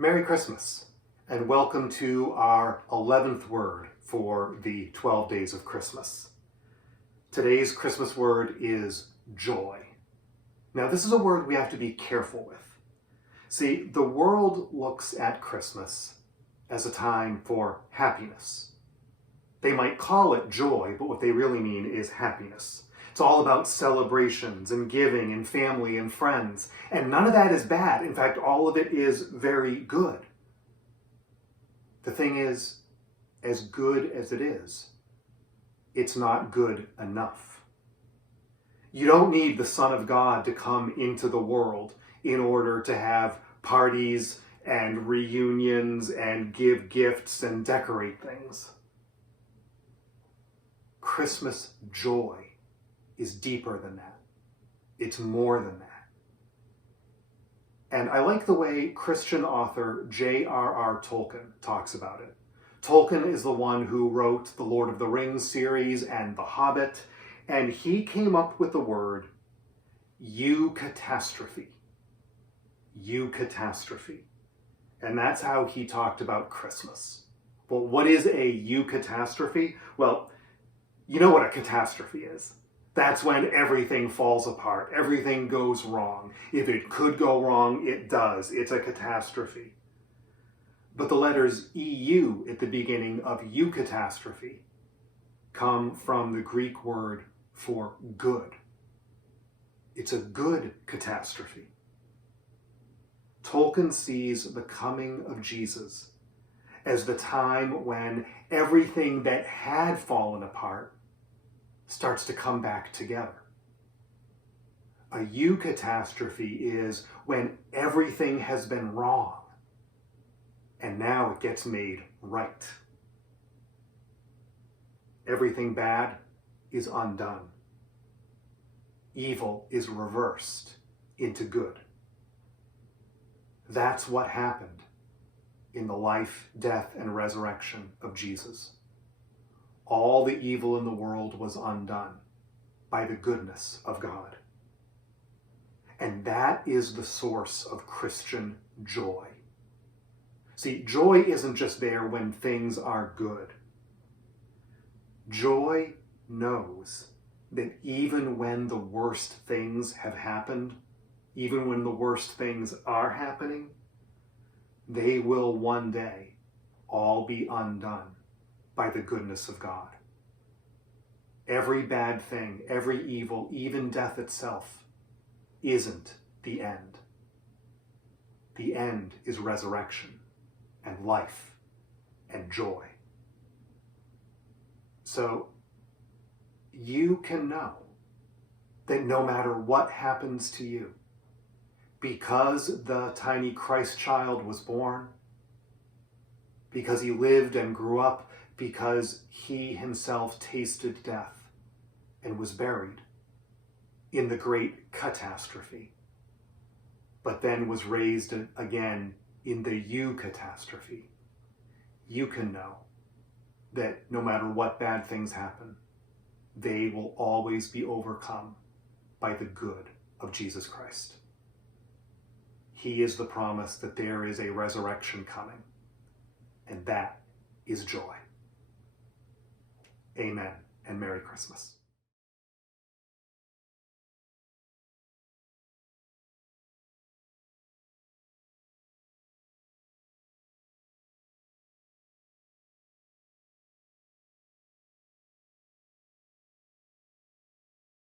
Merry Christmas, and welcome to our 11th word for the 12 days of Christmas. Today's Christmas word is joy. Now, this is a word we have to be careful with. See, the world looks at Christmas as a time for happiness. They might call it joy, but what they really mean is happiness. It's all about celebrations and giving and family and friends. And none of that is bad. In fact, all of it is very good. The thing is, as good as it is, it's not good enough. You don't need the Son of God to come into the world in order to have parties and reunions and give gifts and decorate things. Christmas joy is deeper than that. It's more than that. And I like the way Christian author J.R.R. Tolkien talks about it. Tolkien is the one who wrote the Lord of the Rings series and The Hobbit, and he came up with the word eucatastrophe. Eucatastrophe. And that's how he talked about Christmas. Well, what is a eucatastrophe? Well, you know what a catastrophe is. That's when everything falls apart, everything goes wrong. If it could go wrong, it does. It's a catastrophe. But the letters EU at the beginning of eucatastrophe come from the Greek word for good. It's a good catastrophe. Tolkien sees the coming of Jesus as the time when everything that had fallen apart starts to come back together. A eucatastrophe is when everything has been wrong and now it gets made right. Everything bad is undone. Evil is reversed into good. That's what happened in the life, death, and resurrection of Jesus. All the evil in the world was undone by the goodness of God. And that is the source of Christian joy. See, joy isn't just there when things are good. Joy knows that even when the worst things have happened, even when the worst things are happening, they will one day all be undone by the goodness of God. Every bad thing, every evil, even death itself, isn't the end. The end is resurrection and life and joy. So you can know that no matter what happens to you, because the tiny Christ child was born, because he lived and grew up, because he himself tasted death and was buried in the great catastrophe, but then was raised again in the eucatastrophe. You can know that no matter what bad things happen, they will always be overcome by the good of Jesus Christ. He is the promise that there is a resurrection coming, and that is joy. Amen, and Merry Christmas.